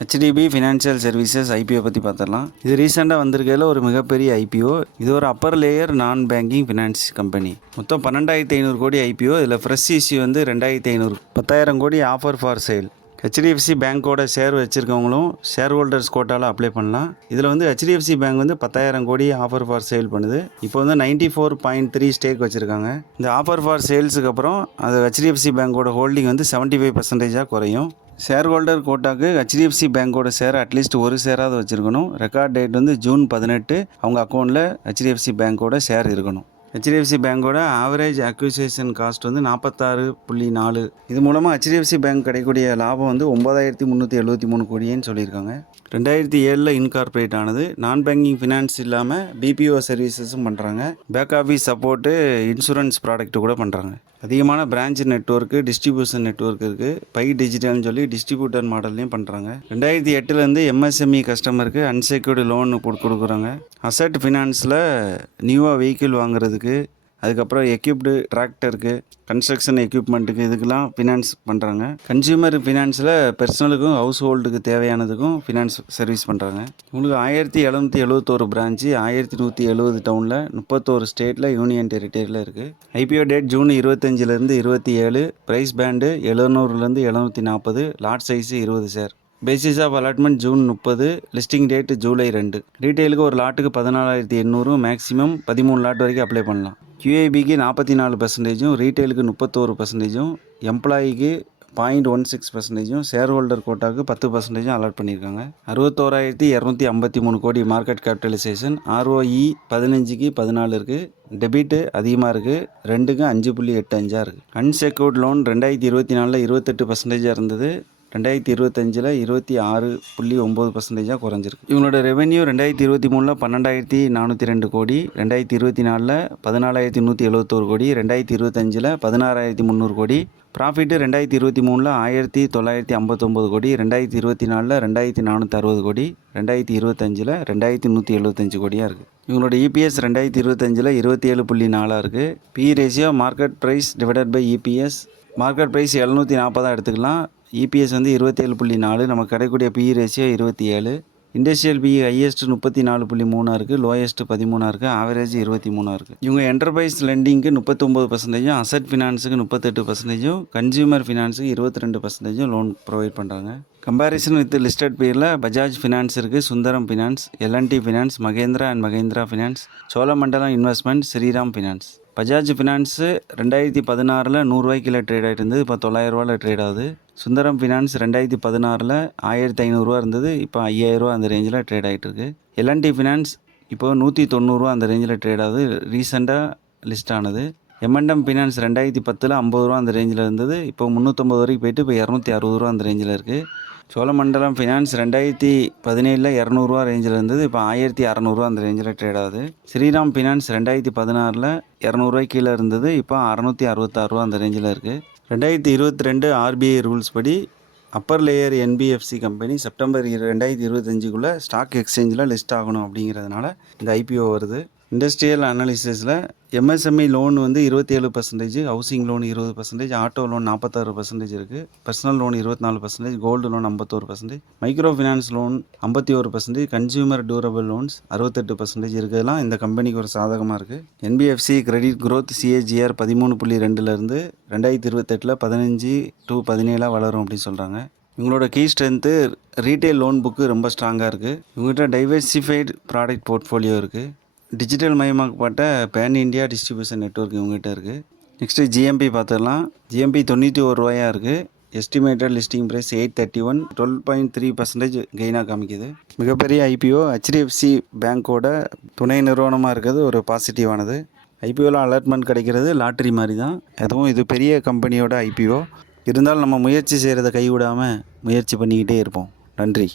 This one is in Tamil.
ஹெச்டிபி ஃபினான்ஷியல் சர்வீசஸ் ஐபிஓ பற்றி பார்த்துடலாம். இது ரீசெண்டாக வந்திருக்கையில் ஒரு மிகப்பெரிய ஐபிஓ. இது ஒரு அப்பர் லேயர் நான் பேங்கிங் ஃபினான்ஸ் கம்பெனி. மொத்தம் 12,500 கோடி ஐபிஓ. இதில் ஃப்ரெஷ் இஷ்யூ வந்து 2,500, 10,000 crore offer for sale. HDFC பேங்க்கோட ஷேர் வச்சுருக்கவங்களும் ஷேர் ஹோல்டர்ஸ் கோட்டாவில் அப்ளை பண்ணலாம். இதில் வந்து ஹெச்டிஎஃப்சி பேங்க் வந்து 10,000 கோடி ஆஃபர் ஃபார் சேல் பண்ணுது. இப்போ வந்து 94.3 ஸ்டேக் வச்சுருக்காங்க. இந்த ஆஃபர் ஃபார் சேல்ஸுக்கு அப்புறம் அது ஹெச்டிஎஃப்சி பேங்கோட ஹோல்டிங் வந்து 75% குறையும். ஷேர் ஹோல்டர் கோட்டாக்கு ஹெச்டிஎஃப்சி பேங்கோட ஷேர் அட்லீஸ்ட் ஒரு ஷேராவது வச்சுருக்கணும். ரெக்கார்ட் டேட் வந்து ஜூன் 18. அவங்க அக்கௌண்ட்டில் ஹெச்டிஎஃப்சி பேங்கோட ஷேர் இருக்கணும். ஹெச்டிஎஃப்சி பேங்கோட ஆவரேஜ் அக்விசிஷன் காஸ்ட் வந்து 46.4. இது மூலமாக ஹெச்டிஎஃப்சி பேங்க் கிடைக்கக்கூடிய லாபம் வந்து 9,373 கோடின்னு சொல்லியிருக்காங்க. 2007 இன்கார்பரேட் ஆனது. நான் பேங்கிங் ஃபினான்ஸ் இல்லாமல் பிபிஓ சர்வீசஸும் பண்ணுறாங்க. Back office support, insurance product கூட பண்ணுறாங்க. அதிகமான பிரான்ச் நெட்வொர்க்கு, டிஸ்ட்ரிபியூஷன் நெட்வொர்க் இருக்குது. பை டிஜிட்டல்னு சொல்லி டிஸ்ட்ரிபியூட்டர் மாடல்லையும் பண்ணுறாங்க. 2008 எம்எஸ்எம்இ கஸ்டமருக்கு அன்செக்யூர்டு லோன் கொடுக்குறாங்க. அசட் ஃபினான்ஸில் நியூவாக வெஹிக்கிள் வாங்குறதுக்கு, அதுக்கப்புறம் எக்யூப்டு டிராக்டருக்கு, கன்ஸ்ட்ரக்ஷன் எக்யூப்மெண்ட்டுக்கு, இதுக்கெல்லாம் ஃபினான்ஸ் பண்ணுறாங்க. கன்சியூமர் ஃபினான்ஸில் பர்சனலுக்கும் ஹவுஸ் ஹோல்டுக்கு தேவையானதுக்கும் ஃபினான்ஸ் சர்வீஸ் பண்ணுறாங்க. உங்களுக்கு 1,771 பிரான்ச்சு, 1,170 டவுனில், 31 ஸ்டேட்டில், யூனியன் டெரிட்டரியில் இருக்குது. IPO date June 25 27. Price band 700 740. Lot size 20 share. Basis of allotment June 30. Listing date July 2. ரீட்டெயிலுக்கு ஒரு லாட்டுக்கு 14,800, மேக்ஸிமம் 13 லாட் வரைக்கும் அப்ளை பண்ணலாம். QIBக்கு 44%, ரீட்டெயிலுக்கு 31%, எம்ப்ளாயிக்கு 0.16%, ஷேர் ஹோல்டர் கோட்டாக்கு 10% அலாட் பண்ணியிருக்காங்க. 61,253 கோடி மார்க்கெட் கேபிட்டலைசேஷன். ROE 15க்கு 14 இருக்குது. டெபிட்டு அதிகமாக இருக்குது, 2க்கு 5.85 இருக்குது. அன்செக்யூர்ட் லோன் 2024 28% இருந்தது. 2025 26.9% குறைஞ்சிருக்கு. இவங்களோட ரெவென்யூ 2023 12,402 கோடி, 2024 14,171 கோடி, 2025 16,300 கோடி. ப்ராஃபிட்டு 2023 1,959 கோடி, 2024 2,460 கோடி, 2025 2,175 கோடியாக இருக்குது. இவங்களோட EPS 2025 27.4 இருக்குது. PE ratio market price divided by EPS. Market price 740 எடுத்துக்கலாம். EPS வந்து 27.4. நமக்கு கிடைக்கக்கூடிய PE ratio 27. Industrial PE highest 34.3 இருக்குது, லோயஸ்ட் 13 இருக்குது, ஆவரேஜ் 23 இருக்குது. இவங்க என்டர்பிரைஸ் லெண்டிங்க்கு 39%, அசட் ஃபினான்ஸுக்கு 38%, கன்சியூமர் ஃபினான்ஸுக்கு 22% லோன் ப்ரொவைட் பண்ணுறாங்க. கம்பேரிசன் வித் லிஸ்டட் பேரில் பஜாஜ் ஃபினான்ஸ் இருக்குது, Sundaram finance, L&T finance, Mahindra and Mahindra finance, Cholamandalam investment, Shriram finance. Bajaj finance 2016 100 கீழே ட்ரேட் ஆகிட்டு இருந்தது, இப்போ 900 ரூபாயில் ட்ரேட் ஆகுது. சுந்தரம் ஃபினான்ஸ் 2016 1,500 இருந்தது, இப்போ 5,000 அந்த ரேஞ்சில் ட்ரேட் ஆகிட்டு இருக்குது. L&T ஃபினான்ஸ் இப்போ 190 அந்த ரேஞ்சில் ட்ரேட் ஆகுது, ரீசெண்டாக லிஸ்ட் ஆனது. M&M ஃபினான்ஸ் 2010 50 அந்த ரேஞ்சில் இருந்தது, இப்போ 350 வரைக்கும் போயிட்டு இப்போ 260 அந்த ரேஞ்சில் இருக்குது. சோழமண்டலம் ஃபினான்ஸ் 2017 200 ரேஞ்சில் இருந்தது, இப்போ 1,600 அந்த ரேஞ்சில் ட்ரேட் ஆகுது. ஸ்ரீராம் ஃபினான்ஸ் 2016 200 கீழே இருந்தது, இப்போ 666 அந்த ரேஞ்சில் இருக்குது. 2022 RBI ரூல்ஸ் படி upper layer NBFC company September 2025 stock எக்ஸ்சேஞ்சில் லிஸ்ட் ஆகணும். அப்படிங்கிறதுனால இந்த IPO வருது. இண்டஸ்ட்ரியல் அனாலிசிஸில் MSME லோன் வந்து 27%, ஹவுசிங் லோன் 20%, ஆட்டோ லோன் 46% இருக்குது, personal loan 24%, gold loan 51%, micro finance loan 51%, consumer durable loans 68% இருக்கிறதுலாம் இந்த கம்பெனிக்கு ஒரு சாதகமாக இருக்குது. NBFC credit growth CAGR 13.2 2028 15 to 17 வளரும் அப்படின்னு சொல்கிறாங்க. இவங்களோட key strength retail loan book ரொம்ப ஸ்ட்ராங்காக இருக்குது. இவங்ககிட்ட டைவர்சிஃபைடு ப்ராடக்ட் போர்ட்ஃபோலியோ இருக்குது. டிஜிட்டல் மயமாக்கப்பட்ட பேன் இண்டியா டிஸ்ட்ரிபியூஷன் நெட்வொர்க் இவங்ககிட்ட இருக்குது. நெக்ஸ்ட்டு GMP பார்த்துடலாம். GMP 91 ரூபாயாக இருக்குது. எஸ்டிமேட்டட் லிஸ்டிங் ப்ரைஸ் 831, 12.3% கெயினாக காமிக்குது. மிகப்பெரிய IPO HDFC பேங்க்கோட துணை நிறுவனமாக இருக்கிறது ஒரு பாசிட்டிவானது. IPOவில் அலாட்மெண்ட் கிடைக்கிறது லாட்ரி மாதிரி தான். அதுவும் இது பெரிய கம்பெனியோட IPO இருந்தாலும் நம்ம முயற்சி செய்கிறத கைவிடாமல் முயற்சி பண்ணிக்கிட்டே இருப்போம். நன்றி.